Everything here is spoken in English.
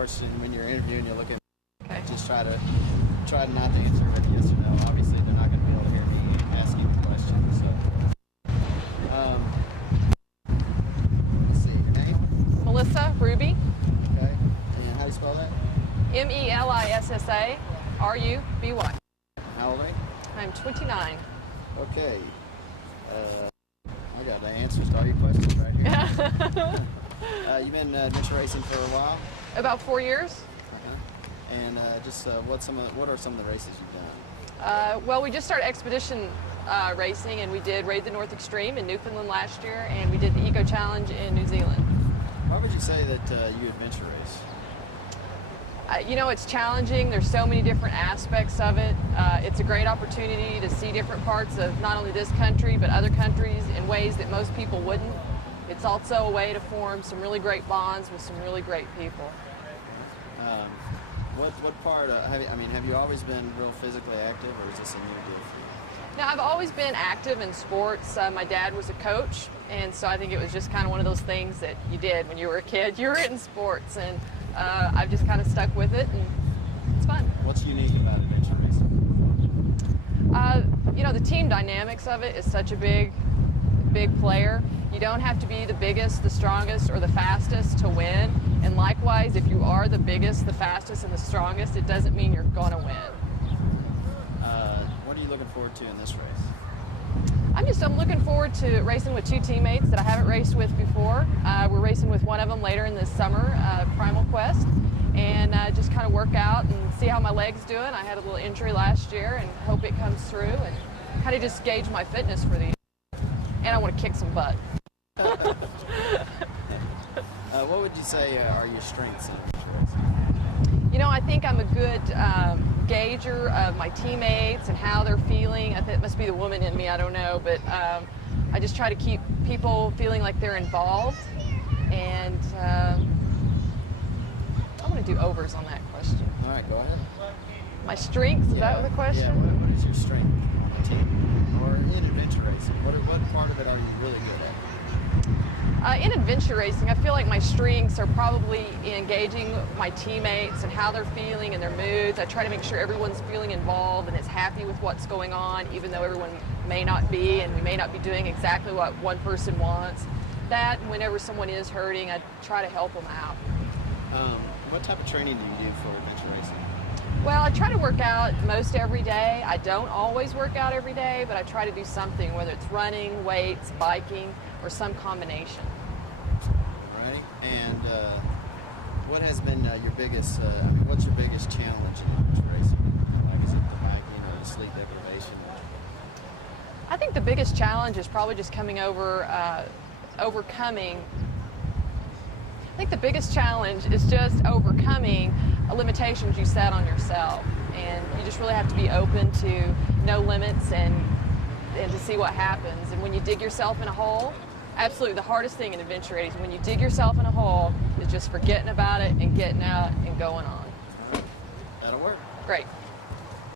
course, when you're interviewing, you're looking. Okay. Just try not to answer it yes or no. Obviously, they're not going to be able to hear me asking the question. So, let's see. Your name? Melissa Ruby. Okay. And how do you spell that? Melissa-Ruby. How old are you? I'm 29. Okay. I got the answers to all your questions right here. You've been adventure racing for a while? About 4 years. And what are some of the races you've done? Well, we just started expedition racing, and we did Raid the North Extreme in Newfoundland last year, and we did the Eco Challenge in New Zealand. Why would you say that you adventure race? You know, it's challenging. There's so many different aspects of it. It's a great opportunity to see different parts of not only this country, but other countries in ways that most people wouldn't. It's also a way to form some really great bonds with some really great people. What part, have you always been real physically active, or is this a new deal for you? Now, I've always been active in sports. My dad was a coach, and so I think it was just kind of one of those things that you did when you were a kid. You were in sports, and I've just kind of stuck with it, and it's fun. What's unique about adventure racing? You know, the team dynamics of it is such a big player. You don't have to be the biggest, the strongest, or the fastest to win. And likewise, if you are the biggest, the fastest, and the strongest, it doesn't mean you're going to win. What are you looking forward to in this race? I'm looking forward to racing with two teammates that I haven't raced with before. We're racing with one of them later in this summer, Primal Quest, and just kind of work out and see how my leg's doing. I had a little injury last year and hope it comes through, and kind of just gauge my fitness for the year. And I want to kick some butt. What would you say are your strengths in adventure racing? You know, I think I'm a good gauger of my teammates and how they're feeling. I think it must be the woman in me, I don't know, but I just try to keep people feeling like they're involved. And I'm going to do overs on that question. All right, go ahead. My strengths, is that the question? Yeah, what is your strength on the team or in adventure racing? What part of it are you really good at? In adventure racing, I feel like my strengths are probably in engaging my teammates and how they're feeling and their moods. I try to make sure everyone's feeling involved and is happy with what's going on, even though everyone may not be, and we may not be doing exactly what one person wants. That, and whenever someone is hurting, I try to help them out. What type of training do you do for adventure racing? Well, I try to work out most every day. I don't always work out every day, but I try to do something, whether it's running, weights, biking, or some combination. Right. And what has been your biggest, what's your biggest challenge in adventure racing? Like, is it the biking or the sleep deprivation? I think the biggest challenge is probably just overcoming. I think the biggest challenge is just overcoming limitations you set on yourself, and you just really have to be open to no limits and to see what happens. And when you dig yourself in a hole, absolutely the hardest thing in adventure racing, when you dig yourself in a hole, is just forgetting about it and getting out and going on. That'll work. Great.